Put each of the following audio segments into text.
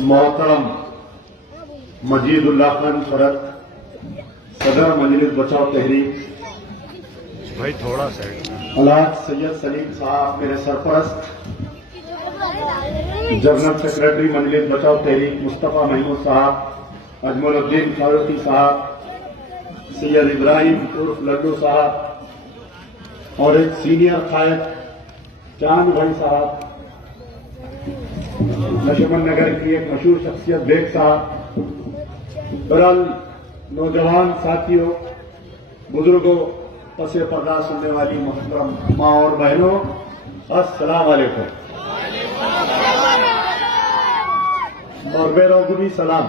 मोहतरम मजीदुल्लाह खान फरत, सदर मजलिस बचाव तहरीक भाई थोड़ा सा अलाज सैयद सलीम साहब, मेरे सरपरस्त जनरल सेक्रेटरी मजलिस बचाव तहरीक मुस्तफा महमूद साहब, अजमलुद्दीन फारूकी साहब, सैयद इब्राहिम उर्फ लड्डू साहब और एक सीनियर कायद चांद भाई साहब, लक्ष्मण नगर की एक मशहूर शख्सियत बेग साहब, बहरहाल नौजवान साथियों, बुजुर्गों, पसे पर्दा सुनने वाली मोहतरम माँ और बहनों, अस्सलाम वालेकुम और बेरोजगी सलाम।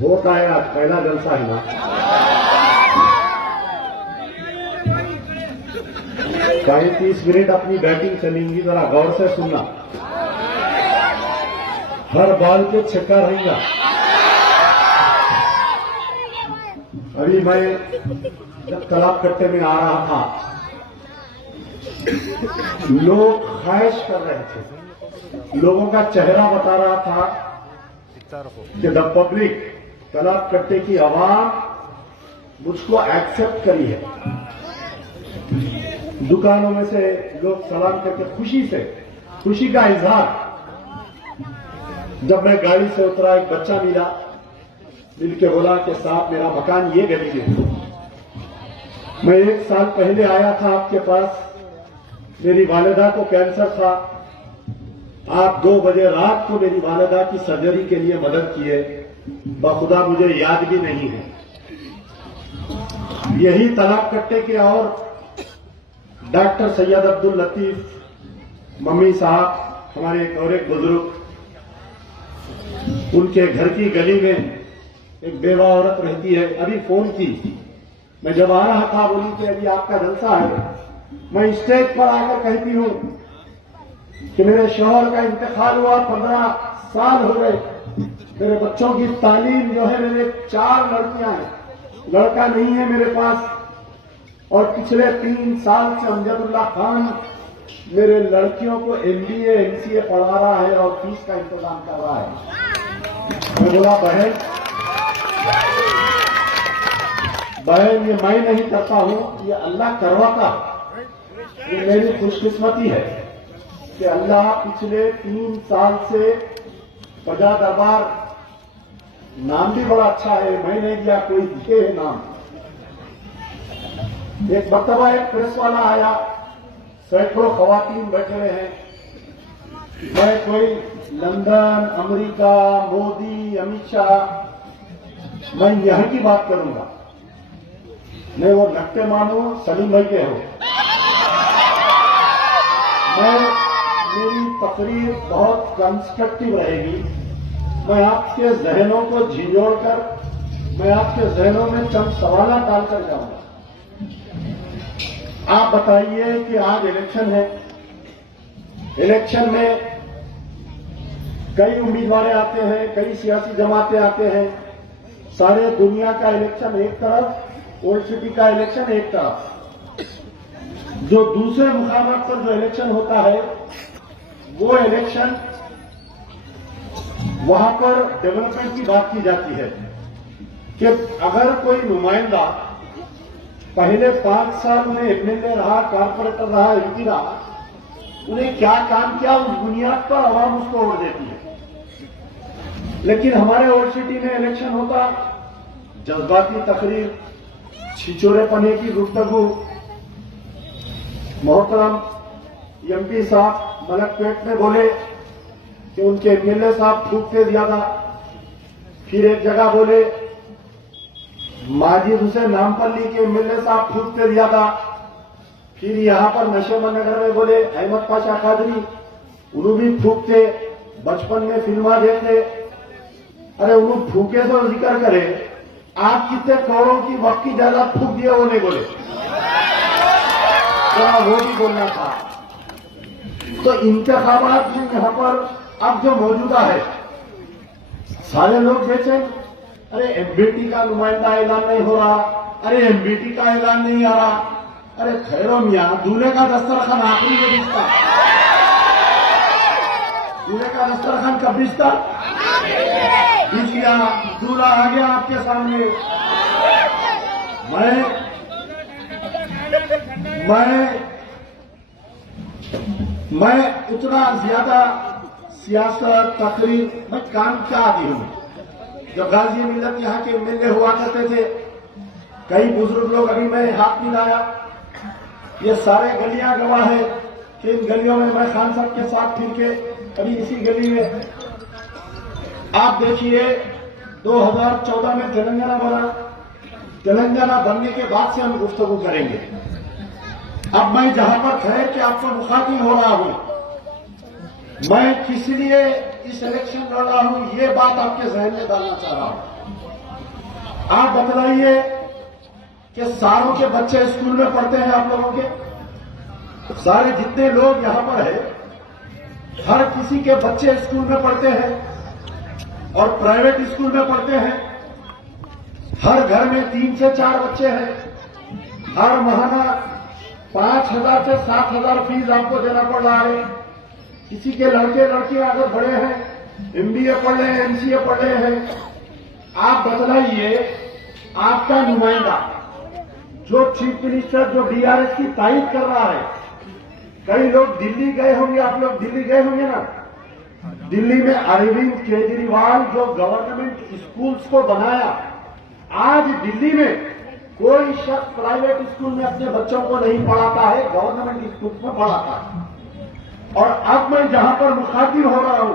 वोट आया, पहला जलसा है ना। चाहे 30 मिनट अपनी बैटिंग चलेंगी, जरा गौर से सुनना। हर बॉल पे छक्का रहेगा। अभी मैं जब तालाब कट्टे में आ रहा था, लोग ख्वाहिश कर रहे थे, लोगों का चेहरा बता रहा था कि द पब्लिक, तालाब कट्टे की आवाम मुझको एक्सेप्ट करी है। दुकानों में से लोग सलाम करके खुशी का इजहार। जब मैं गाड़ी से उतरा, एक बच्चा मिला, मिल के बोला कि साहब मेरा मकान ये गली में है, मैं 1 साल पहले आया था आपके पास, मेरी वालिदा को कैंसर था, आप 2 बजे रात को मेरी वालिदा की सर्जरी के लिए मदद किए, बखुदा मुझे याद भी नहीं है। यही तालाब कट्टे के और डॉक्टर सैयद अब्दुल लतीफ मम्मी साहब, हमारे एक बुजुर्ग, उनके घर की गली में एक बेवा औरत रहती है। अभी फोन की, मैं जब आ रहा था बोली कि अभी आपका जलसा है। मैं स्टेज पर आकर कहती हूं कि मेरे शौहर का इंतकाल हुआ, 15 साल हो गए, मेरे बच्चों की तालीम जो है, मेरे 4 लड़कियां हैं, लड़का नहीं है मेरे पास, और पिछले 3 साल से अमजदुल्लाह खान मेरे लड़कियों को MBA MCA पढ़ा रहा है और फीस का इंतजाम कर रहा है। मैं बोला बहन ये मैं नहीं करता हूं, ये अल्लाह करवाता। ये मेरी खुशकिस्मती है कि अल्लाह पिछले 3 साल से प्रजा दरबार, नाम भी बड़ा अच्छा है, मैं नहीं दिया, कोई दिखे है नाम। एक मरतबा एक प्रेस वाला आया, सैकड़ों खवातीन बैठे हुए हैं, मैं कोई लंदन, अमेरिका, मोदी, अमित शाह, मैं यहीं की बात करूंगा, मैं वो नक्टे मानू सलीम भाई के हो। मेरी तकरीर बहुत कंस्ट्रक्टिव रहेगी। मैं आपके जहनों को झिझोड़कर, मैं आपके जहनों में चंद सवाल डालकर जाऊंगा। आप बताइए कि आज इलेक्शन है, इलेक्शन में कई उम्मीदवार आते हैं, कई सियासी जमातें आते हैं, सारे दुनिया का इलेक्शन एक तरफ, ओल्ड सिटी का इलेक्शन एक तरफ। जो दूसरे मुकामात पर जो इलेक्शन होता है, वो इलेक्शन, वहां पर डेवलपमेंट की बात की जाती है कि अगर कोई नुमाइंदा पहले 5 साल में MLA रहा, कारपोरेटर रहा, MP रहा, उन्हें क्या काम किया, उस बुनियाद पर आवाम उसको वोट देती है। लेकिन हमारे ओल्ड सिटी में इलेक्शन होता, जज्बाती तकरीर, छिछोरे पने की गुफ्तगू। मोहतरम MP साहब मलकपेट में बोले कि उनके MLA साहब थूकते ज्यादा, फिर एक जगह बोले माजिद हुसैन नाम पर ली के MLA साहब थूकते ज्यादा, फिर यहां पर नशेमन नगर में बोले अहमद पाशा कादरी, उन्होंने भी थूकते, बचपन में फिल्मा देखते। अरे उन्होंने थूके तो जिक्र करे, आप कितने करोड़ों की वक्त की जायदाद थूक दिए, वो नहीं बोले, वो भी बोलना था। तो इंतखाबात में यहां पर अब जो मौजूदा है, सारे लोग बेचैन, अरे MBT का नुमाइंदा ऐलान नहीं हो रहा, अरे MBT का ऐलान नहीं आ रहा, अरे ठहरो मियां, दूल्हे का दस्तरखान आखिरी में दिखता। दूल्हे का दस्तरखान कब बिछता? बिछ गया, दूल्हा आ गया आपके सामने। मैं उतना ज्यादा सियासत तकरीर मैं काम का आदि हूं। जब गाजी मिल्लत यहाँ के एमएलए हुआ करते थे, कई बुजुर्ग लोग, अभी मैं हाथ मिलाया, ये सारे गलियां गवाह है कि इन गलियों में मैं खान साहब के साथ फिर के अभी इसी गली में आप देखिए 2014 में तेलंगाना बना। तेलंगाना बनने के बाद से हम गुफ्तगू करेंगे। अब मैं जहां पर ठहर के आपको मुखातिब हो रहा हूं, मैं किस लिए इस इलेक्शन लड़ रहा हूं, ये बात आपके जहन में डालना चाह रहा हूं। आप बतलाइए कि सारों के बच्चे स्कूल में पढ़ते हैं, आप लोगों के सारे जितने लोग यहां पर है, हर किसी के बच्चे स्कूल में पढ़ते हैं और प्राइवेट स्कूल में पढ़ते हैं। हर घर में 3 से 4 बच्चे हैं। हर महीना 5,000 से 7,000 फीस आपको देना पड़ रहा है। किसी के लड़के लड़कियां अगर बड़े हैं, एमबीए पढ़ रहे हैं, एमसीए पढ़ रहे हैं, आप बतलाइए आपका नुमाइंदा जो चीफ मिनिस्टर जो डीआरएस की तारीफ कर रहा है, कई लोग दिल्ली गए होंगे, आप लोग दिल्ली गए होंगे ना। दिल्ली में अरविंद केजरीवाल जो गवर्नमेंट स्कूल्स को बनाया, आज दिल्ली में कोई शख्स प्राइवेट स्कूल में अपने बच्चों को नहीं पढ़ाता है, गवर्नमेंट स्कूल में पढ़ाता है। और अब मैं जहां पर मुखातिब हो रहा हूं,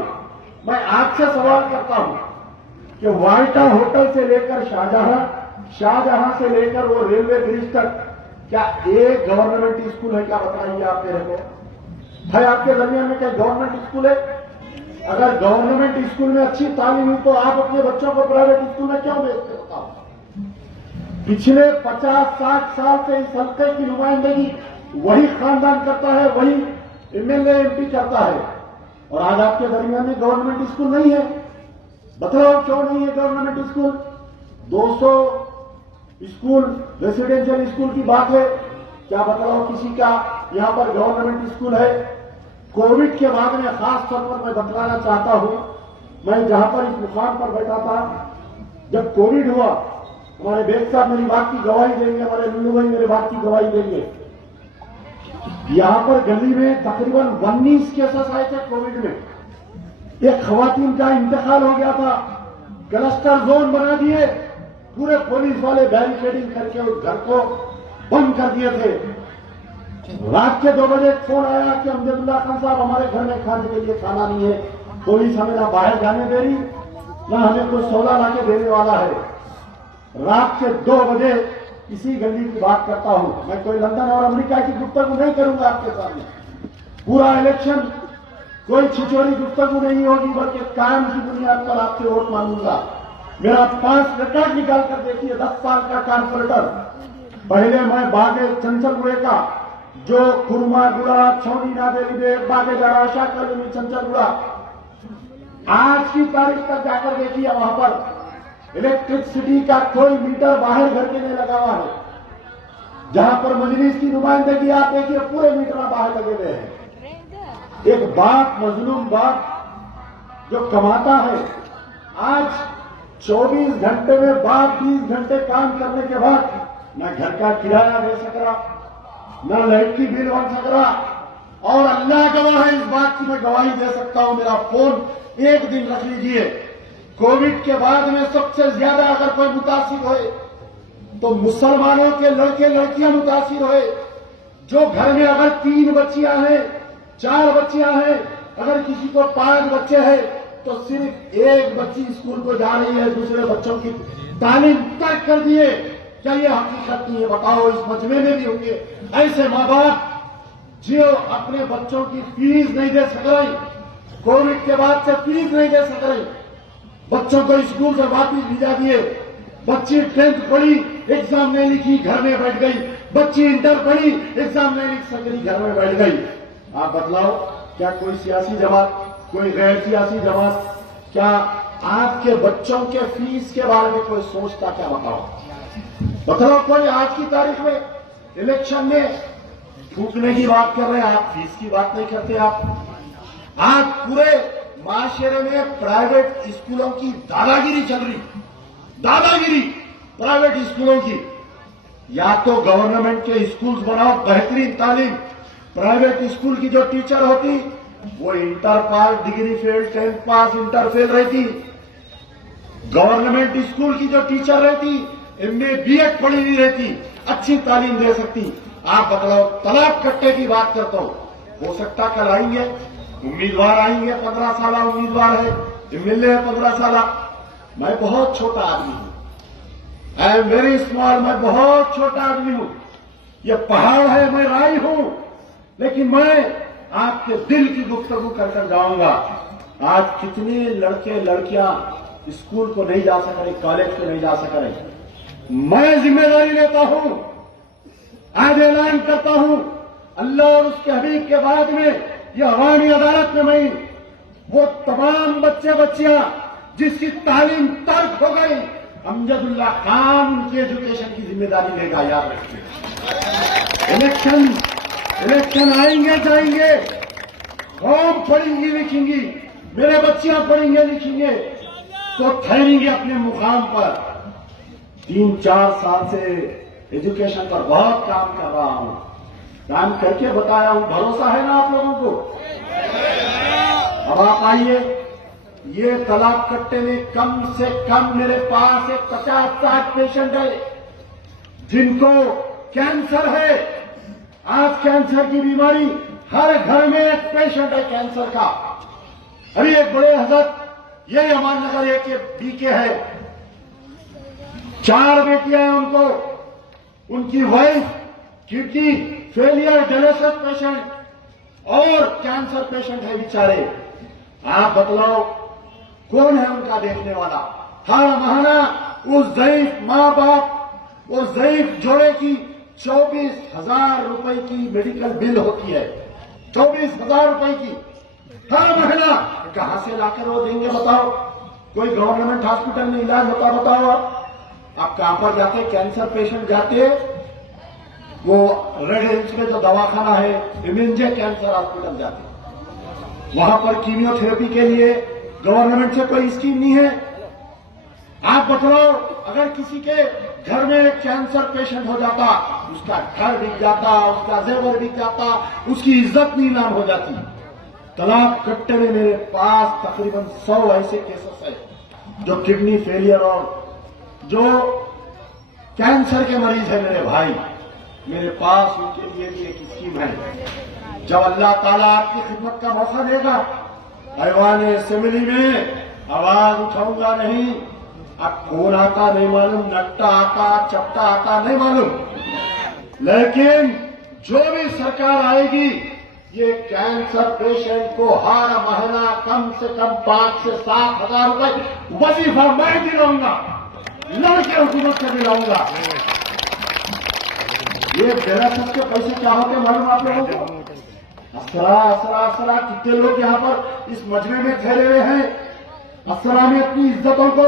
मैं आपसे सवाल करता हूं कि वाइटा होटल से लेकर शाहजहां से लेकर वो रेलवे ब्रिज तक क्या एक गवर्नमेंट स्कूल है? क्या बताइए आप मेरे को, है आपके दरमियान में क्या गवर्नमेंट स्कूल है? अगर गवर्नमेंट स्कूल में अच्छी तालीम हुई तो आप अपने बच्चों को प्राइवेट स्कूल में क्यों भेजते? बताओ। पिछले 50-60 साल से इस हल्के की नुमाइंदगी वही खानदान करता है, वही एमएलए एमपी करता है, और आज आपके दरमियान में गवर्नमेंट स्कूल नहीं है। बताओ क्यों नहीं है government school? 200 school residential school की बात है, क्या बताओ किसी का यहां पर गवर्नमेंट स्कूल है? कोविड के बाद में खास तौर पर मैं बतलाना चाहता हूं, मैं जहां पर इस मुकाम पर बैठा था, जब कोविड हुआ, हमारे बेग साहब मेरी बात की गवाही देंगे, हमारे लुल्लू भाई मेरी बात की गवाही देंगे, यहां पर गली में तकरीबन 19 केसेस आए थे कोविड में। एक खवातीन का इंतकाल हो गया था, क्लस्टर जोन बना दिए, पूरे पुलिस वाले बैरिकेडिंग करके उस घर को बंद कर दिए थे। रात के 2 बजे फोन आया कि अमजदुल्ला खान साहब हमारे घर में खाने के लिए खाना नहीं है, पुलिस हमें ना बाहर जाने दे रही, ना हमें कुछ सौदा लाके देने वाला है। रात के 2 बजे इसी गली की बात करता हूं, मैं कोई लंदन और अमेरिका की गुफ्तगू नहीं करूंगा आपके सामने। पूरा इलेक्शन कोई छिछोरी गुफ्तगू नहीं होगी, बल्कि काम की बुनियाद पर आपसे वोट मांगूंगा। मेरा 5 रिकॉर्ड निकाल कर देखिए, 10 साल का कारपोरेटर। पहले मैं बागे चंचलगुड़े का जो कुरमागुड़ा, छौनी नादेली, बागे जराशा कॉलोनी चंचलगुड़ा, आज की तारीख तक जाकर देखिए, वहां पर इलेक्ट्रिसिटी का कोई मीटर बाहर घर के नहीं लगा हुआ है। जहां पर मजलिस की नुमाइंदगी आप देखिए, पूरे मीटर बाहर लगे हुए हैं। एक बाप, मजलूम बाप जो कमाता है, आज 24 घंटे में बाप 20 घंटे काम करने के बाद न घर का किराया दे सक रहा, न लाइट की बिल बन सक रहा, और अल्लाह गवाह है इस बात की, मैं गवाही दे सकता हूं। मेरा फोन एक दिन रख लीजिए, कोविड के बाद में सबसे ज्यादा अगर कोई मुतासिर होए तो मुसलमानों के लड़के लड़कियां मुतासिर होए। जो घर में अगर 3 बच्चियां हैं, 4 बच्चियां हैं, अगर किसी को 5 बच्चे हैं, तो सिर्फ एक बच्ची स्कूल को जा रही है, दूसरे बच्चों की तालीम तर्क कर दिए। क्या ये हकीकत नहीं है? बताओ, इस मजमे में भी होंगे ऐसे माँ बाप जो अपने बच्चों की फीस नहीं दे सक रही, कोविड के बाद से फीस नहीं दे सक रही, बच्चों को स्कूल से वापिस भिजा दिए। बच्ची 10th पढ़ी, एग्जाम नहीं लिखी, घर में बैठ गई। बच्ची इंटर पढ़ी, एग्जाम नहीं लिख सक रही, घर में बैठ गई। आप बतलाओ, क्या कोई सियासी जमात, कोई गैर सियासी जमात, क्या आपके बच्चों के फीस के बारे में कोई सोचता? क्या बताओ कोई आज की तारीख में इलेक्शन में फूकने की बात कर रहे हैं, आप फीस की बात नहीं करते। आप आज पूरे माशरे में प्राइवेट स्कूलों की दादागिरी चल रही, दादागिरी प्राइवेट स्कूलों की। या तो गवर्नमेंट के स्कूल्स बनाओ, बेहतरीन तालीम। प्राइवेट स्कूल की जो टीचर होती वो inter pass, degree fail, 10th पास, इंटर फेल रहती। गवर्नमेंट स्कूल की जो टीचर रहती एमए बीएड पढ़ी नहीं रहती, अच्छी तालीम दे सकती। आप बतलाओ, तलाक कट्टे की बात करता हूं, हो सकता कल आएंगे उम्मीदवार, आएंगे 15 साल उम्मीदवार है, एमएलए है 15 साल। मैं बहुत छोटा आदमी हूं, आई एम वेरी स्मॉल, मैं बहुत छोटा आदमी हूं। ये पहाड़ है, मैं राई हूं, लेकिन मैं आपके दिल की गुफ्तगू कर जाऊंगा। आज कितने लड़के लड़कियां स्कूल को नहीं जा सक रहे, कॉलेज को नहीं जा सक रहे। मैं जिम्मेदारी लेता हूं, आज ऐलान करता हूं, अल्लाह और उसके हबीब के बाद में ये अवामी अदालत में मैं वो तमाम बच्चे बच्चियां जिसकी तालीम तर्क हो गई, अमजदुल्ला खान उनकी एजुकेशन की जिम्मेदारी लेगा। याद रखिए, इलेक्शन आएंगे जाएंगे, कौम पढ़ेंगी लिखेंगी, मेरे बच्चियां पढ़ेंगे लिखेंगे तो ठहरेंगे अपने मुकाम पर। 3-4 साल से एजुकेशन पर बहुत काम कर रहा हूं, काम करके बताया हूं। भरोसा है ना आप लोगों को? अब आप आइए, ये तलाक कट्टे में कम से कम मेरे पास एक 50-60 पेशेंट है जिनको कैंसर है। आज कैंसर की बीमारी, हर घर में एक पेशेंट है कैंसर का। अभी एक बड़े हजरत, ये अमान नगर एक बीके है, 4 बेटियां हैं उनको, उनकी wife kidney failure, dialysis patient और कैंसर पेशेंट है बेचारे। आप बतलाओ कौन है उनका देखने वाला? हर महीना उस ज़ईफ मां बाप, वो ज़ईफ जोड़े की 24,000 रुपए की मेडिकल बिल होती है। 24,000 रुपए की हर महीना। कहां से लाकर वो देंगे बताओ? कोई गवर्नमेंट हॉस्पिटल में इलाज होता? बताओ आप कहां पर जाते? कैंसर पेशेंट जाते वो रेड हिल्स में जो दवाखाना है इमेंजे कैंसर हॉस्पिटल जाते, वहां पर कीमियोथेरेपी के लिए गवर्नमेंट से कोई स्कीम नहीं है। आप बताओ, अगर किसी के घर में एक कैंसर पेशेंट हो जाता, उसका घर बिक जाता, उसका जेवर बिक जाता, उसकी इज्जत नीलाम हो जाती। तलाक कट्टे में मेरे पास तकरीबन 100 ऐसे केसेस है जो किडनी फेलियर और जो कैंसर के मरीज है मेरे भाई, मेरे पास उनके लिए भी एक स्कीम है। जब अल्लाह ताला आपकी खिदमत का मौका देगा, ऐवान असेंबली में आवाज उठाऊंगा नहीं। अब कौन आता नहीं मालूम, नट्टा आता, चपटा आता नहीं मालूम, लेकिन जो भी सरकार आएगी ये कैंसर पेशेंट को हर महीना कम से कम 5 से 7 हजार रुपए वजीफा मैं दिलाऊंगा, लड़के हुकूमत से दिलाऊंगा। ये बेरासत के पैसे क्या होते मालूम आप लोगों को? असरा कितने लोग यहाँ पर इस मजमे में ठहरे हुए हैं, असरा में अपनी इज्जतों को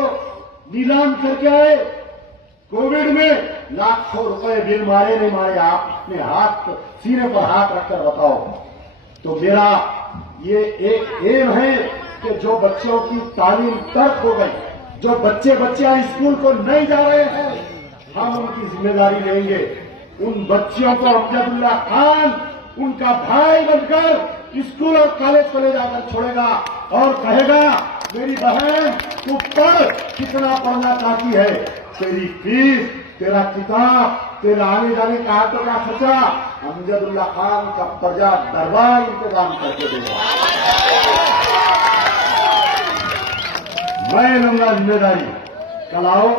नीलाम करके आए। कोविड में लाखों रुपए बिल मारे नहीं मारे, आप अपने हाथ सीने पर हाथ रखकर बताओ। तो मेरा ये एक एम है कि जो बच्चों की तालीम तर्क हो गई, जो बच्चे बच्चियां स्कूल को नहीं जा रहे हैं, हम उनकी जिम्मेदारी लेंगे। उन बच्चियों को अमजदुल्ला खान उनका भाई बनकर स्कूल और कॉलेज को ले जाकर छोड़ेगा और कहेगा, मेरी बहन तू पढ़, कितना पढ़ना चाहती है, तेरी फीस, तेरा किताब, तेरा आने जाने का ऑटो का खर्चा अमजदुल्ला खान का प्रजा दरबार इंतजाम करके देगा। मैं लूंगा जिम्मेदारी। कल आओ,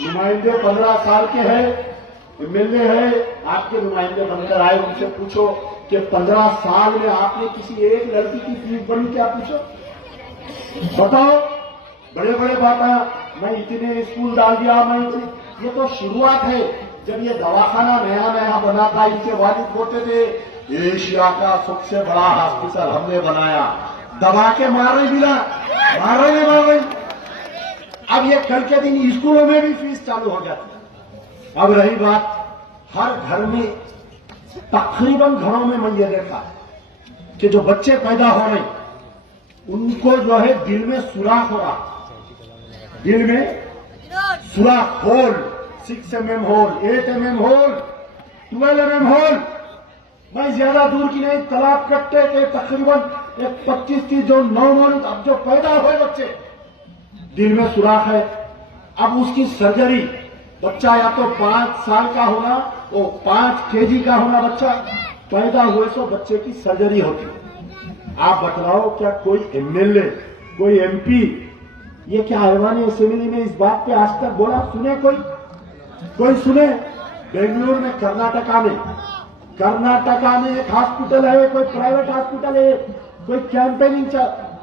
नुमाइंदे 15 साल के हैं, एमएलए है, आपके नुमाइंदे बनकर आए, उनसे पूछो कि 15 साल में आपने किसी एक लड़की की फीस बनी क्या? पूछो, बताओ। बड़े बड़े बात, मैं इतने स्कूल डाल दिया, मैं इतने, ये तो शुरुआत है। जब ये दवाखाना नया नया बना था, इनके वालिद बोलते थे एशिया का सबसे बड़ा हॉस्पिटल हमने बनाया, दबा के मार रहे बिना, मार रहे। अब ये कल के दिन स्कूलों में भी फीस चालू हो जाती है। अब रही बात, हर घर में, तकरीबन घरों में मैं ये देखा कि जो बच्चे पैदा हो रहे, उनको जो है दिल में सुराख हो रहा, दिल में सुराख, hole, 6 mm hole, 8 mm hole, 12 mm hole. मैं ज्यादा दूर की नहीं, तालाब कट्टे के तकरीबन एक 25-30 जो नौमौलूद अब जो पैदा हुए बच्चे, दिल में सुराख है। अब उसकी सर्जरी, बच्चा या तो 5 साल का होना, वो 5 kg का होना बच्चा, पैदा हुए तो बच्चे की सर्जरी होती। आप बतलाओ, क्या कोई एमएलए, कोई एमपी, ये क्या ऐवान असेंबली में इस बात पे आज तक बोला? सुने कोई सुने? बेंगलुरु में, कर्नाटका में एक हॉस्पिटल है, कोई प्राइवेट हॉस्पिटल है, कोई कैंपेनिंग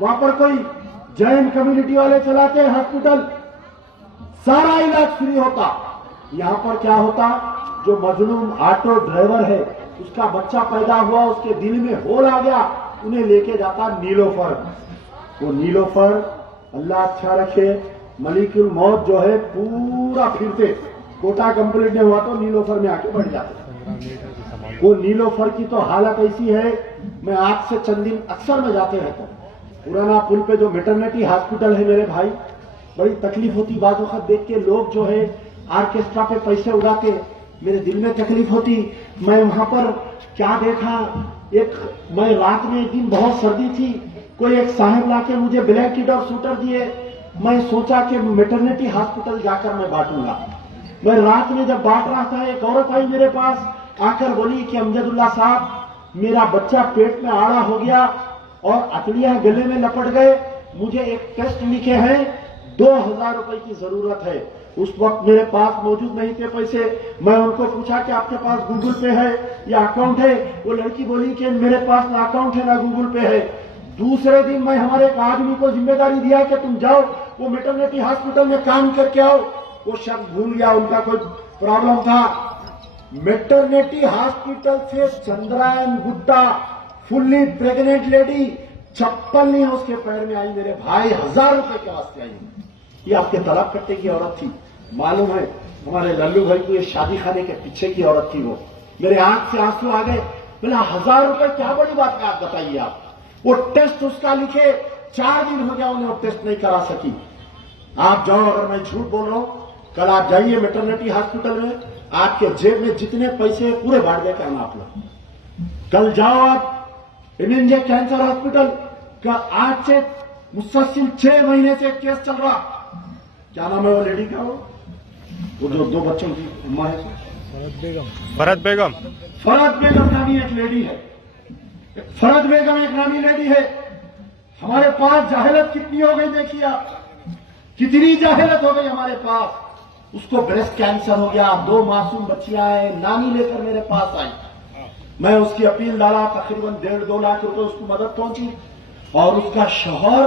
वहां पर कोई जैन कम्युनिटी वाले चलाते हैं हॉस्पिटल, सारा इलाज फ्री होता। यहां पर क्या होता? जो मजलूम ऑटो ड्राइवर है, उसका बच्चा पैदा हुआ, उसके दिल में होल आ गया, उन्हें लेके जाता नीलोफर। वो नीलोफर, अल्लाह अच्छा रखे, मलिकुल मौत जो है पूरा फिरते, कोटा कंप्लीट नहीं हुआ तो नीलोफर में आके बैठ जाते। वो नीलोफर की तो हालत ऐसी है, मैं आज से चंद दिन अक्सर में जाते रहता हूं। पुराना पुल पे जो मैटरनिटी हॉस्पिटल है मेरे भाई, बड़ी तकलीफ होती बाज़ वक़्त देख के। लोग जो है ऑर्केस्ट्रा पे पैसे उड़ाते, मेरे दिल में तकलीफ होती। मैं वहां पर क्या देखा, मैं रात में एक दिन बहुत सर्दी थी, कोई एक साहब लाके मुझे ब्लैंकेट और स्वेटर दिए। मैं सोचा कि मैटरनिटी हॉस्पिटल जाकर मैं बांटूंगा। मैं रात में जब बांट रहा था, एक औरत आई मेरे पास, आकर बोली कि अमजदुल्ला साहब, मेरा बच्चा पेट में आड़ा हो गया और अतड़ियां गले में लपट गए, मुझे एक टेस्ट लिखे हैं, 2000 रुपए की जरूरत है। उस वक्त मेरे पास मौजूद नहीं थे पैसे। मैं उनको पूछा कि आपके पास गूगल पे है या अकाउंट है? वो लड़की बोली कि मेरे पास ना अकाउंट है ना गूगल पे है। दूसरे दिन मैं हमारे एक आदमी को जिम्मेदारी दिया कि तुम जाओ वो मैटरनिटी हॉस्पिटल में काम करके आओ। वो शख्स भूल गया, उनका कोई प्रॉब्लम था। मैटरनिटी हॉस्पिटल से चंद्रायन गुड्डा, फुल्ली प्रेग्नेंट लेडी, चप्पल नहीं उसके पैर में आई मेरे भाई, 1000 रुपए के वास्ते आई। ये आपके तालाब कट्टे की औरत थी, मालूम है हमारे लल्लू भाई को, ये शादी खाने के पीछे की औरत थी। वो मेरे आंख से आंसू आ गए। बोला 1000 रुपए क्या बड़ी बात है, आप बताइए। आप वो टेस्ट उसका लिखे, 4 दिन हो गया उन्हें वो टेस्ट नहीं करा सकी। आप जाओ, अगर मैं झूठ बोल रहा हूं, कल आप जाइए मैटरनिटी हॉस्पिटल में, आपके जेब में जितने पैसे पूरे बांट दे करना आप लोग। कल जाओ आप इंडियन कैंसर हॉस्पिटल का, आज से मुसलसिल 6 महीने से केस चल रहा। क्या नाम है वो लेडी का? वो जो 2 बच्चों की अम्मा है, फरहत बेगम नामी एक लेडी है। फरहत बेगम एक नामी लेडी है। हमारे पास जाहिलत कितनी हो गई, देखिए आप, कितनी जाहिलत हो गई हमारे पास। उसको ब्रेस्ट कैंसर हो गया, 2 मासूम बच्चियां हैं, नानी लेकर मेरे पास आई। मैं उसकी अपील डाला, तकरीबन 1.5-2 लाख रुपए उसको मदद पहुंची। और उसका शौहर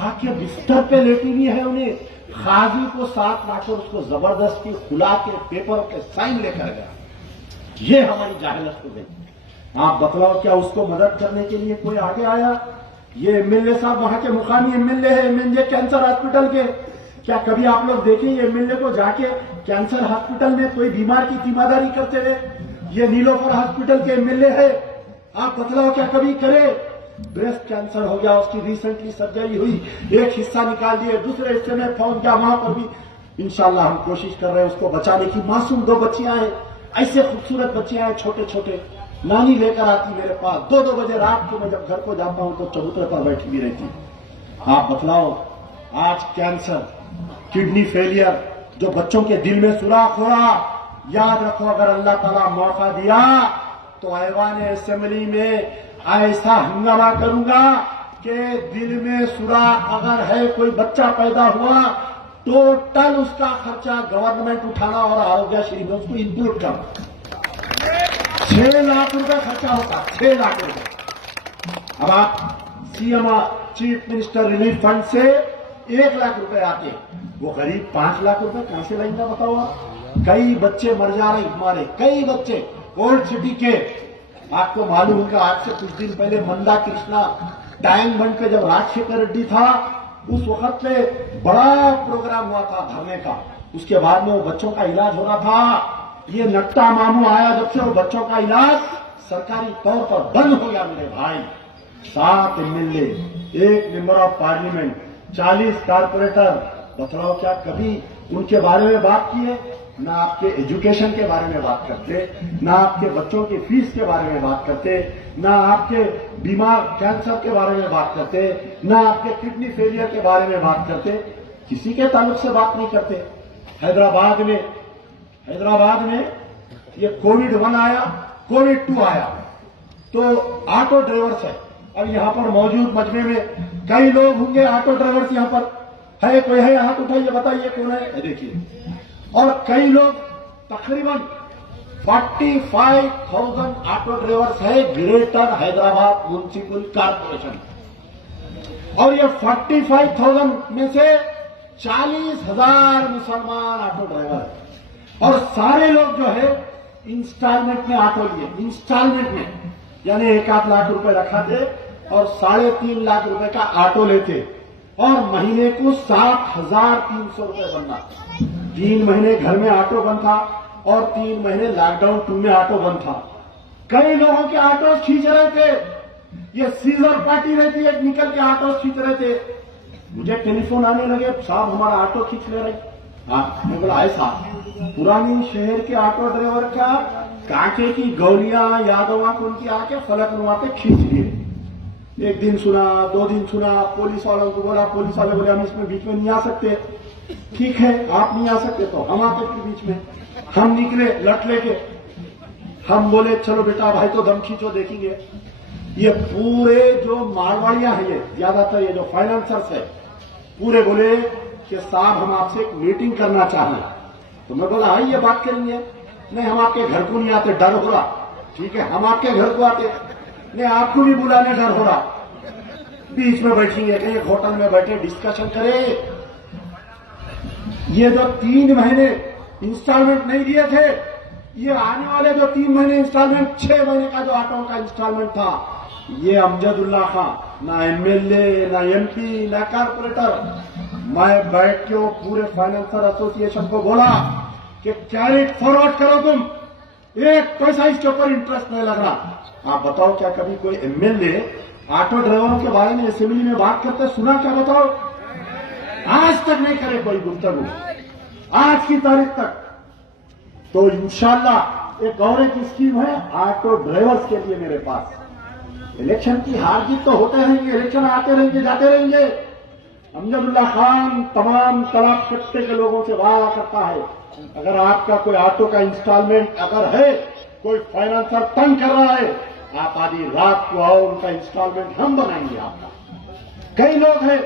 आके बिस्तर पे लेटी हुई है, उन्हें काजी को साथ लाकर उसको जबरदस्ती खुला के पेपर पे साइन लेकर गया। ये हमारी जाहिलत हो गई। आप बतलाओ, क्या उसको मदद करने के लिए कोई आगे आया? ये एमएलए साहब वहां के मुकामी एमएलए है, एमएनजे कैंसर हॉस्पिटल के। क्या कभी आप लोग देखेंगे एमएलए को जाके कैंसर हॉस्पिटल में कोई बीमार की जिम्मेदारी करते हुए? ये नीलोफर हॉस्पिटल के एमएलए है। आप बतलाओ, क्या कभी करे? ब्रेस्ट कैंसर हो गया, उसकी रिसेंटली सर्जरी हुई, एक हिस्सा निकाल दिए, दूसरे हिस्से में पहुंच गया, वहां पर भी इंशाल्लाह हम कोशिश कर रहे हैं उसको बचाने की। मासूम 2 बच्चियां हैं, ऐसे खूबसूरत बच्चियां हैं, छोटे छोटे। नानी लेकर आती मेरे पास, 2-2 बजे रात को मैं जब घर को जाता हूं तो चबूतरे पर बैठी भी रहती। आप बतलाओ, आज कैंसर, किडनी फेलियर, जो बच्चों के दिल में सुराख हो रहा, याद रखो, अगर अल्लाह ताला मौका दिया तो ऐवान असेंबली में ऐसा हंगामा करूंगा कि दिल में सुराख अगर है, कोई बच्चा पैदा हुआ, टोटल उसका खर्चा गवर्नमेंट उठाना और आरोग्यश्री में उसको इंक्लूड करना। 6 लाख रुपए खर्चा होता, 6 लाख रुपए। अब आप CM chief minister relief fund से 1 लाख रुपए आते, वो गरीब 5 लाख रुपए कहां से लाएंगे बताओ आप? कई बच्चे मर जा रहे हमारे, कई बच्चे ओल्ड सिटी के। आपको मालूम होगा, आज से कुछ दिन पहले मंदा कृष्णा टैंक बंद पे जब राजशेखर रेड्डी था, उस वक्त पे बड़ा प्रोग्राम हुआ था धरने का। उसके बाद में वो बच्चों का इलाज हो रहा था। ये नट्टा मामू आया, जब से वो बच्चों का इलाज सरकारी तौर पर बंद हो गया मेरे भाई। 7 MLA, 1 member of parliament, 40 corporator, बताओ क्या कभी उनके बारे में बात की है? ना आपके एजुकेशन के बारे में बात करते, ना आपके बच्चों की फीस के बारे में बात करते, ना आपके बीमार कैंसर के बारे में बात करते, ना आपके किडनी फेलियर के बारे में बात करते, किसी के ताल्लुक से बात नहीं करते। हैदराबाद में ये कोविड-1 आया, कोविड-2 आया, तो ऑटो ड्राइवर्स है। अब यहां पर मौजूद मजमे में कई लोग होंगे ऑटो ड्राइवर्स, यहां पर है कोई है? हाथ उठाइए, बताइए कौन है? देखिए, और कई लोग तकरीबन 45,000 ऑटो ड्राइवर्स है ग्रेटर हैदराबाद म्युनिसिपल कॉर्पोरेशन, और ये 45,000 में से 40,000 मुसलमान ऑटो ड्राइवर है। और सारे लोग जो है इंस्टॉलमेंट में ऑटो लिए, इंस्टॉलमेंट में, यानी 1-8 लाख रुपए रखाते और 3.5 लाख रुपए का ऑटो लेते, और महीने को 7,300 रुपए बनना। 3 महीने घर में ऑटो बंद था और 3 महीने लॉकडाउन 2 में ऑटो बंद था। कई लोगों के ऑटो खींच रहे थे, ये सीजर पार्टी रहती है, निकल के ऑटो खींच रहे थे। मुझे टेलीफोन आने लगे, साहब हमारा ऑटो खींच ले रहे। हाँ, मैं बोला ऐसा पुरानी शहर के ऑटो ड्राइवर का कांके की गौलियां यादवा को उनकी आके फलकनुमा पे खींच लिए। 1 दिन सुना, 2 दिन सुना, पुलिस वालों को बोला, पुलिस वाले बोले हम इसमें बीच में नहीं आ सकते। ठीक है, आप नहीं आ सकते तो हम आते थे बीच में। हम निकले लट लेके, हम बोले चलो बेटा भाई तो दम खींचो देखेंगे। ये पूरे जो मारवाड़ियां हैं, ये ज्यादातर ये जो फाइनेंसर्स है, पूरे बोले कि साहब हम आपसे एक मीटिंग करना चाहें। तो मैं बोला आइए बात करेंगे। नहीं, हम आपके घर को नहीं आते, डर हो रहा। ठीक है, हम आपके घर को आते, नहीं आपको भी बुलाने डर हो रहा। बीच में बैठेंगे, एक होटल में बैठे डिस्कशन करें। ये जो 3 महीने इंस्टॉलमेंट नहीं दिए थे, ये आने वाले जो 3 महीने इंस्टॉलमेंट, 6 महीने का जो ऑटो का इंस्टॉलमेंट था, ये अमजदुल्ला खान ना एमएलए, ना एमपी, ना कारपोरेटर, मैं बैठ के वो पूरे फाइनेंसर एसोसिएशन को बोला कि कैरी फॉरवर्ड करो, तुम 1 पैसा इसके ऊपर इंटरेस्ट नहीं लग रहा। आप बताओ क्या कभी कोई एमएलए ऑटो ड्राइवरों के बारे में असेंबली में बात करते सुना? क्या बताओ, आज तक नहीं करे कोई गुफ्तगू, आज की तारीख तक। तो इंशाल्लाह एक और एक स्कीम है ऑटो ड्राइवर्स के लिए मेरे पास। इलेक्शन की हार जीत तो होते रहेंगे, इलेक्शन आते रहेंगे, जाते रहेंगे। अमजदुल्ला खान तमाम तालाब कट्टे के लोगों से वादा करता है, अगर आपका कोई ऑटो का इंस्टॉलमेंट अगर है, कोई फाइनेंसर तंग कर रहा है, आप आधी रात को आओ, उनका इंस्टॉलमेंट हम बनाएंगे आपका। कई लोग हैं,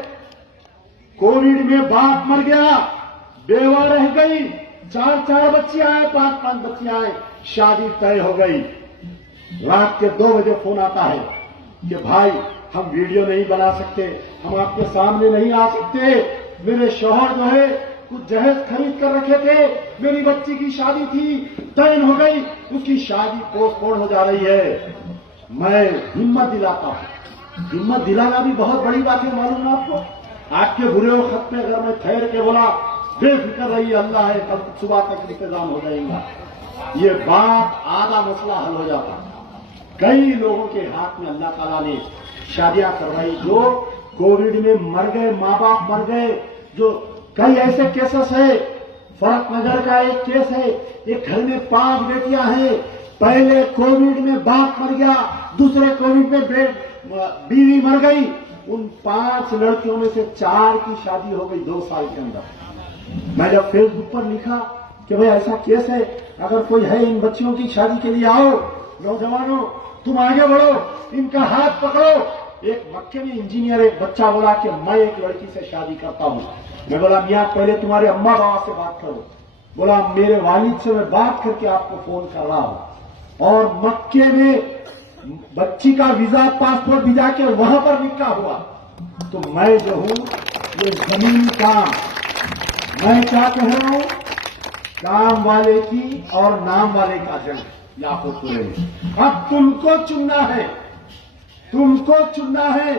कोविड में बाप मर गया, बेवा रह गई, 4 बच्चे आए, 5 बच्चे आए, शादी तय हो गई। रात के 2 बजे फोन आता है कि भाई हम वीडियो नहीं बना सकते, हम आपके सामने नहीं आ सकते, मेरे शौहर जो है कुछ जहेज खरीद कर रखे थे, मेरी बच्ची की शादी थी, तय हो गई, उसकी शादी पोस्टपोन हो जा रही है। मैं हिम्मत दिलाता हूं, हिम्मत दिलाना भी बहुत बड़ी बात है, मालूम है आपको। आपके बुरे वक्त में अगर मैं ठहर के बोला बेफिक्र रहिए, अल्लाह है, कल सुबह तक इंतजाम हो जाएगा, ये बात आधा मसला हल हो जाता। कई लोगों के हाथ में अल्लाह ताला ने शादियां करवाई जो कोविड में मर गए, माँ बाप मर गए। जो कई ऐसे केसेस है, फरकनगर का एक केस है, एक घर में 5 बेटियां हैं, पहले कोविड में बाप मर गया, दूसरे कोविड में बीवी मर गई। उन 5 लड़कियों में से 4 की शादी हो गई 2 साल के अंदर। मैं जब फेसबुक पर लिखा कि भाई ऐसा केस है, अगर कोई है इन बच्चियों की शादी के लिए आओ, नौजवानों तुम आगे बढ़ो, इनका हाथ पकड़ो। एक मक्के में इंजीनियर एक बच्चा बोला कि मैं एक लड़की से शादी करता हूं। मैं बोला मियां पहले तुम्हारे अम्मा बाबा से बात करो। बोला मेरे वालिद से मैं बात करके आपको फोन कर रहा हूं। और मक्के में बच्ची का वीजा, पासपोर्ट वीजा के वहां पर निकाह हुआ। तो मैं जो हूं ये जमीन काम, मैं क्या कह रहा हूं, काम वाले की और नाम वाले का जंग याकूबपुरे में। अब तुमको चुनना है, तुमको चुनना है।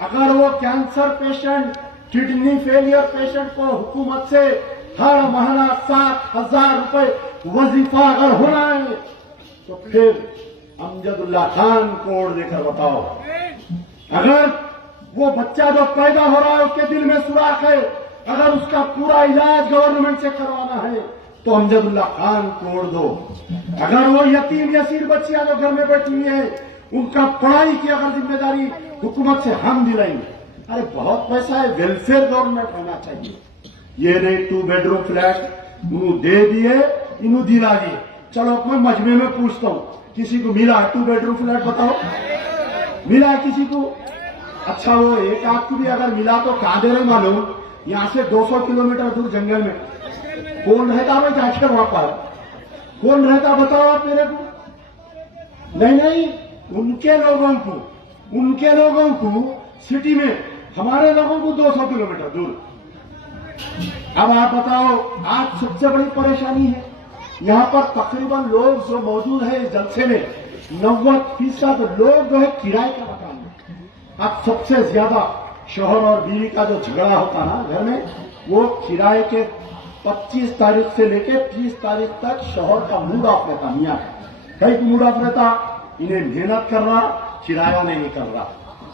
अगर वो cancer patient, kidney failure patient को हुकूमत से हर महीना 7,000 रुपए वजीफा अगर होना है, तो फिर अमजदुल्ला खान को वोट देकर बताओ। अगर वो बच्चा जो पैदा हो रहा है उसके दिल में सुराख है, अगर उसका पूरा इलाज गवर्नमेंट से करवाना है तो अमजदुल्ला खान को दो। अगर वो यतीम यसीर बच्चियां जो घर में बैठी हुई है उनका पढ़ाई की अगर जिम्मेदारी हुकूमत से हम दिलाएंगे, अरे बहुत पैसा है, वेलफेयर गवर्नमेंट होना चाहिए। ये नहीं 2 बेडरूम फ्लैट इन्हों दे दिए, इन्हों दिला दिए। चलो मैं मजमे में पूछता हूं, किसी को मिला 2 बेडरूम फ्लैट? बताओ, मिला किसी को? अच्छा, वो एक आध को भी अगर मिला तो कहां दे रहे मालूम? यहां से 200 किलोमीटर दूर जंगल में। कौन रहता भाई जाकर वहां पर? कौन रहता बताओ आप मेरे को? नहीं, उनके लोगों को सिटी में, हमारे लोगों को 200 किलोमीटर दूर। अब आप बताओ, आज सबसे बड़ी परेशानी है यहां पर तकरीबन लोग जो मौजूद है इस जलसे में 90% लोग जो है किराए का मकान में। अब सबसे ज्यादा शोहर और बीवी का जो झगड़ा होता ना घर में, वो किराए के 25 तारीख से लेके 30 तारीख तक शोहर का मूड ऑफ रहता, मियां कहीं मूड ऑफ रहता, इन्हें मेहनत कर रहा, किराया नहीं कर रहा।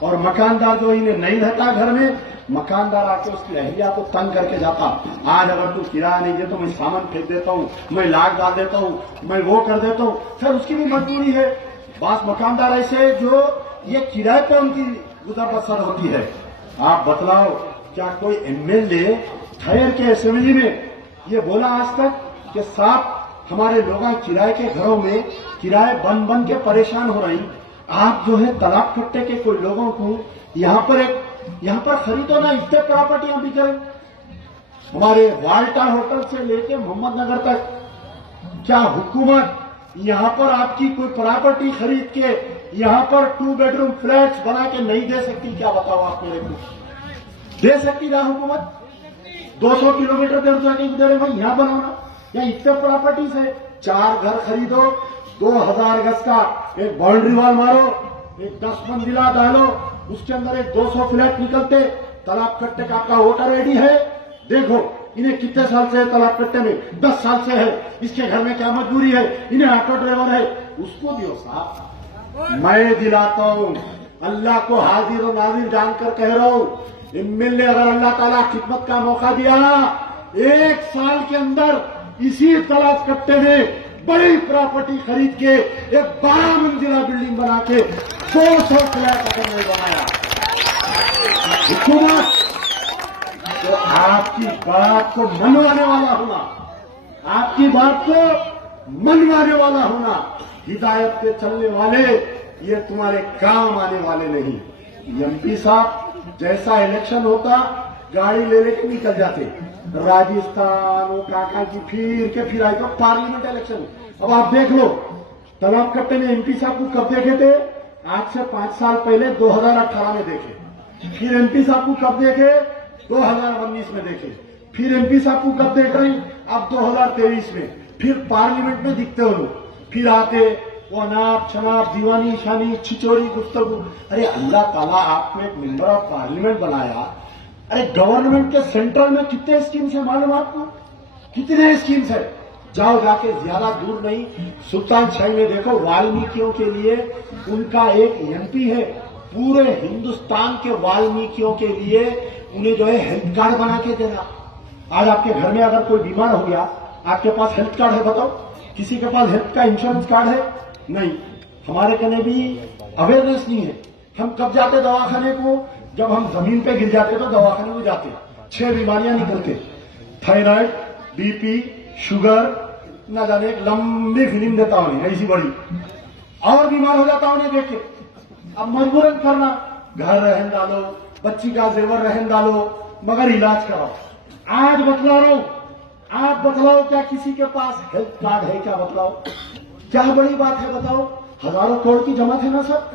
और मकानदार जो इन्हें नहीं रहता घर में, मकानदार आके उसकी अहलिया को तंग करके जाता, आज अगर तू किराया नहीं दे तो मैं सामान फेंक देता हूं, मैं लाग डाल देता हूं, मैं वो कर देता हूं। फिर उसकी भी मजबूरी है। बास मकानदार ऐसे जो ये किराए पर उनकी गुजर बसर होती है। आप बतलाओ, क्या कोई एमएलए ठहर के असेंबली में ये बोला आज तक कि साहब हमारे लोग किराए के घरों में किराए बन के परेशान हो रही, आप जो है तालाब कट्टे के कोई लोगों को यहाँ पर खरीदो ना, इससे प्रॉपर्टियां भी करें। हमारे वाल्टा होटल से लेके मोहम्मद नगर तक क्या हुकूमत यहाँ पर आपकी कोई प्रॉपर्टी खरीद के यहाँ पर 2 बेडरूम फ्लैट्स बना के नहीं दे सकती? क्या बताओ आप मेरे को? दे सकती ना हुकूमत? 200 किलोमीटर दूर जाके दे रहे भाई, यहां बनाना, या इतने प्रॉपर्टी से 4 घर खरीदो, 2000 गज का एक बाउंड्री वॉल मारो, एक 10 मंजिला डालो, उसके अंदर एक 200 फ्लैट निकलते, तालाब कट्टे का आपका वोटर रेडी है। देखो इन्हें कितने साल से है तालाब कट्टे में? 10 साल से है। इसके घर में क्या मजबूरी है? इन्हें ऑटो ड्राइवर है, उसको दियो साहब। मैं दिलाता हूं, अल्लाह को हाजिर और नाजिर जानकर कह रहा हूं, एमएलए अगर अल्लाह ताला खिदमत का मौका दिया ना, 1 साल के अंदर इसी तालाब कट्टे में बड़ी प्रॉपर्टी खरीद के एक 12 मंजिला बिल्डिंग बना के 200 फ्लैट अगर नहीं बनाया हुकूमत, तो आपकी बात को मनवाने वाला होना, आपकी बात को मनवाने वाला होना, हिदायत पे चलने वाले ये तुम्हारे काम आने वाले नहीं। एमपी साहब जैसा इलेक्शन होता गाड़ी ले लेके निकल जाते, राजस्थान वो काका की फिर आई तो पार्लियामेंट इलेक्शन। अब आप देख लो, तालाब कट्टे में एमपी साहब को कब देखे थे? आज से 5 साल पहले 2018 में देखे। फिर एमपी साहब को कब देखे? 2019 में देखे। फिर एमपी साहब को कब देख रही? अब 2023 में। फिर पार्लियामेंट में दिखते हो लोग, फिर आते वो अनाप शनाप दीवानी शानी छिचोरी गुफ्तगू। अरे अल्लाह ताला आपको एक मेंबर ऑफ पार्लियामेंट बनाया। अरे गवर्नमेंट के सेंट्रल में कितने स्कीम्स है मालूम आपको? कितने स्कीम्स है? जाओ जाके, ज्यादा दूर नहीं, सुल्तान शाही में देखो, वाल्मीकियों के लिए उनका एक एमपी है, पूरे हिंदुस्तान के वाल्मीकियों के लिए उन्हें जो है हेल्थ कार्ड बना के देना। आज आपके घर में अगर कोई बीमार हो गया, आपके पास हेल्थ कार्ड है? बताओ, किसी के पास हेल्थ का इंश्योरेंस कार्ड है? नहीं। हमारे कने भी अवेयरनेस नहीं है। हम कब जाते दवाखाने को? जब हम जमीन पे गिर जाते तो दवाखाने को जाते, 6 बीमारियां निकलते, थायराइड, बीपी, शुगर, ना जाने एक लंबी फिल्म देता हूं ऐसी बड़ी, और बीमार हो जाता हूं देख के। अब मजबूरन करना, घर रहन डालो, बच्ची का जेवर रहन डालो, मगर इलाज कराओ। आज बतला रहा हूं, आप बतलाओ, क्या किसी के पास हेल्थ कार्ड है? क्या बतलाओ, क्या बड़ी बात है? बताओ, हजारों करोड़ की जमा थे ना सब।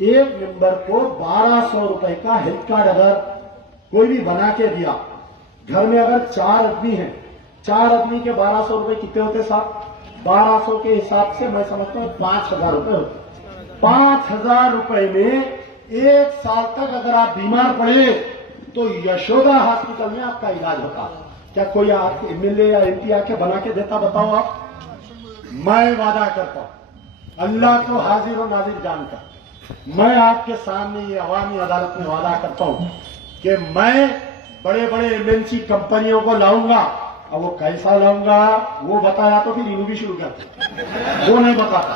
एक मेंबर को 1200 रुपए का हेल्थ कार्ड अगर कोई भी बना के दिया, घर में अगर 4 आदमी हैं, 4 आदमी के 1200 रुपए कितने होते साहब? 1200 के हिसाब से मैं समझता हूं 5000 रुपए होते। 5000 रुपए में 1 साल तक अगर आप बीमार पड़े तो यशोदा हॉस्पिटल में आपका इलाज होता। क्या कोई एमएलए या एमपी आके बना के देता? बताओ आप। मैं वादा करता हूं, अल्लाह को हाजिर और नाजिर जानकर, मैं आपके सामने ये अवामी अदालत में वादा करता हूं कि मैं बड़े बड़े एमएनसी कंपनियों को लाऊंगा। अब वो कैसा लाऊंगा वो बताया तो फिर इन्हें भी शुरू करते, वो नहीं बताता।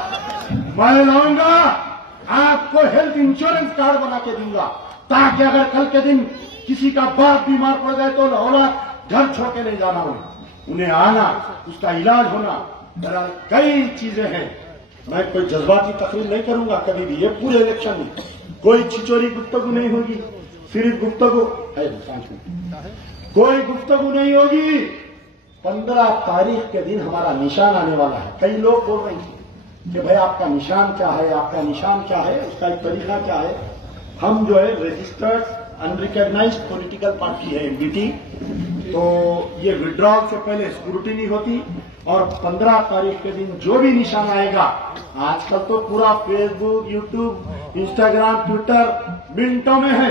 मैं लाऊंगा, आपको हेल्थ इंश्योरेंस कार्ड बना के दूंगा, ताकि अगर कल के दिन किसी का बाप बीमार पड़ जाए तो औलाद घर छोड़ के नहीं जाना हो, उन्हें आना, उसका इलाज होना। बहरहाल कई चीजें हैं। मैं कोई जज्बाती तकरीर नहीं करूंगा कभी भी। ये पूरे इलेक्शन में कोई छिचोरी गुफ्तगू नहीं होगी, सिर्फ गुफ्तगू, कोई गुफ्तगू नहीं होगी। 15 तारीख के दिन हमारा निशान आने वाला है। कई लोग बोल रहे हैं कि भाई आपका निशान क्या है, आपका निशान क्या है, उसका एक तरीका क्या है। हम जो है रजिस्टर्ड अनरिकॉग्नाइज्ड पॉलिटिकल पार्टी है एमबीटी, तो ये विड्रॉल से पहले स्क्रूटिनी होती और 15 तारीख के दिन जो भी निशान आएगा, आजकल तो पूरा फेसबुक, यूट्यूब, इंस्टाग्राम, ट्विटर मिनटों में है,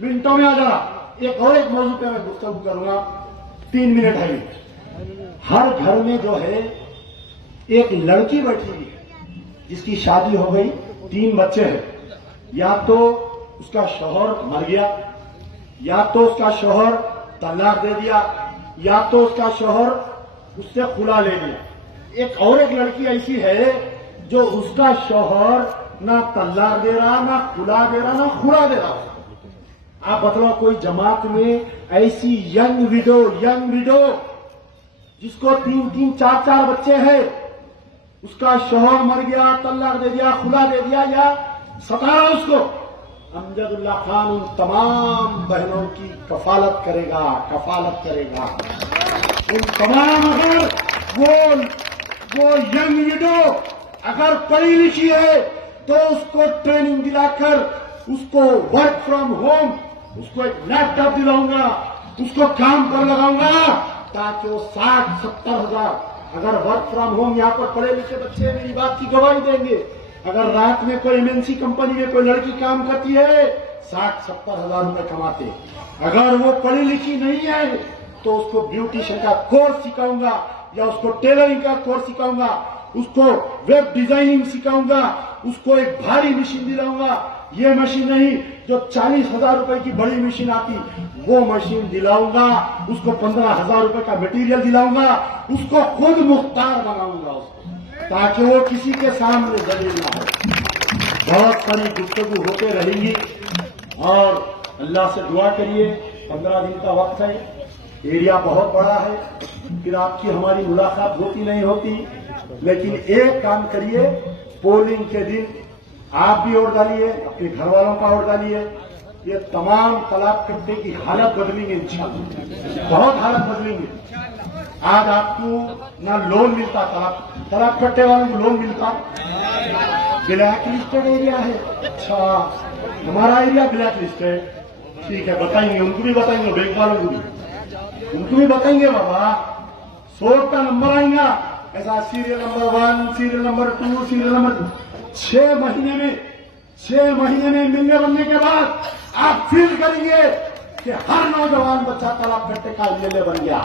मिनटों में आ जाएगा। एक मौजूद पे मैं गुफ्तगू करूंगा, 3 मिनट है। हर घर में जो है एक लड़की बैठी हुई है जिसकी शादी हो गई, 3 बच्चे हैं। या तो उसका शौहर मर गया, या तो उसका शौहर तलाक दे दिया, या तो उसका शौहर उससे खुला ले लिया। एक लड़की ऐसी है जो उसका शौहर ना तलाक दे रहा, ना खुला दे रहा, ना खुला दे रहा। आप बतलाओ कोई जमात में ऐसी यंग विडो जिसको 3-3, 4-4 बच्चे हैं, उसका शौहर मर गया, तलाक दे दिया, खुला दे दिया या सता रहा उसको, अमजदुल्लाह खान उन तमाम बहनों की कफालत करेगा। उन तमाम, अगर वो यंग विडो अगर पढ़ी लिखी है तो उसको ट्रेनिंग दिलाकर उसको वर्क फ्रॉम होम, उसको एक लैपटॉप दिलाऊंगा, उसको काम पर लगाऊंगा, ताकि वो 60-70 हजार, अगर वर्क फ्रॉम होम यहाँ पर पढ़े लिखे बच्चे मेरी बात की गवाही देंगे, अगर रात में कोई एमएनसी कंपनी में कोई लड़की काम करती है 60-70 हजार रुपए कमाते। अगर वो पढ़ी लिखी नहीं है तो उसको ब्यूटिशियन का कोर्स सिखाऊंगा, या उसको टेलरिंग का कोर्स सिखाऊंगा, उसको वेब डिजाइनिंग सिखाऊंगा, उसको एक भारी मशीन दिलाऊंगा। ये मशीन नहीं जो 40,000 रुपए की बड़ी मशीन आती, वो मशीन दिलाऊंगा। उसको 15,000 रुपए का मटेरियल दिलाऊंगा, उसको खुद मुख्तार बनाऊंगा उसको, ताकि वो किसी के सामने दलील ना हो। बहुत सारी गुफ्तगू होते रहेंगी और अल्लाह से दुआ करिए। 15 दिन का वक्त है, एरिया बहुत बड़ा है, फिर आपकी हमारी मुलाकात होती नहीं होती। लेकिन एक काम करिए, पोलिंग के दिन आप भी वोट डालिए, अपने घर वालों का वोट डालिए। ये तमाम तालाब कट्टे की हालत बदलेंगे इंशाअल्लाह, बहुत हालत बदलेंगे। आज आपको ना लोन मिलता, तालाब कट्टे वालों को लोन मिलता, ब्लैक लिस्टेड एरिया है। अच्छा, हमारा एरिया ब्लैक लिस्ट है, ठीक है, बताएंगे, उनको भी बताएंगे, बैंक वालों को भी, उनको भी बताएंगे। बाबा सोच का नंबर आएगा ऐसा, serial number 1, serial number 2, serial number 6 महीने में मिलने बनने के बाद आप फील करेंगे कि हर नौजवान बच्चा तालाब कट्टे का एमएलए बन गया।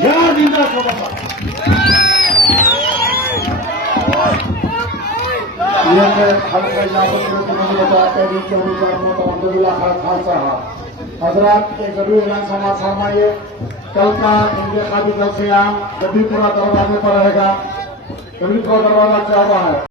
याद इंदिरा को बता, हजरात एक जरूरी ऐलान समाज फरमाइए। कल का इंतखाबी कल से आम जब भी पूरा दरवाजे पर रहेगा, तभी पूरा दरवाजा चाह रहा है।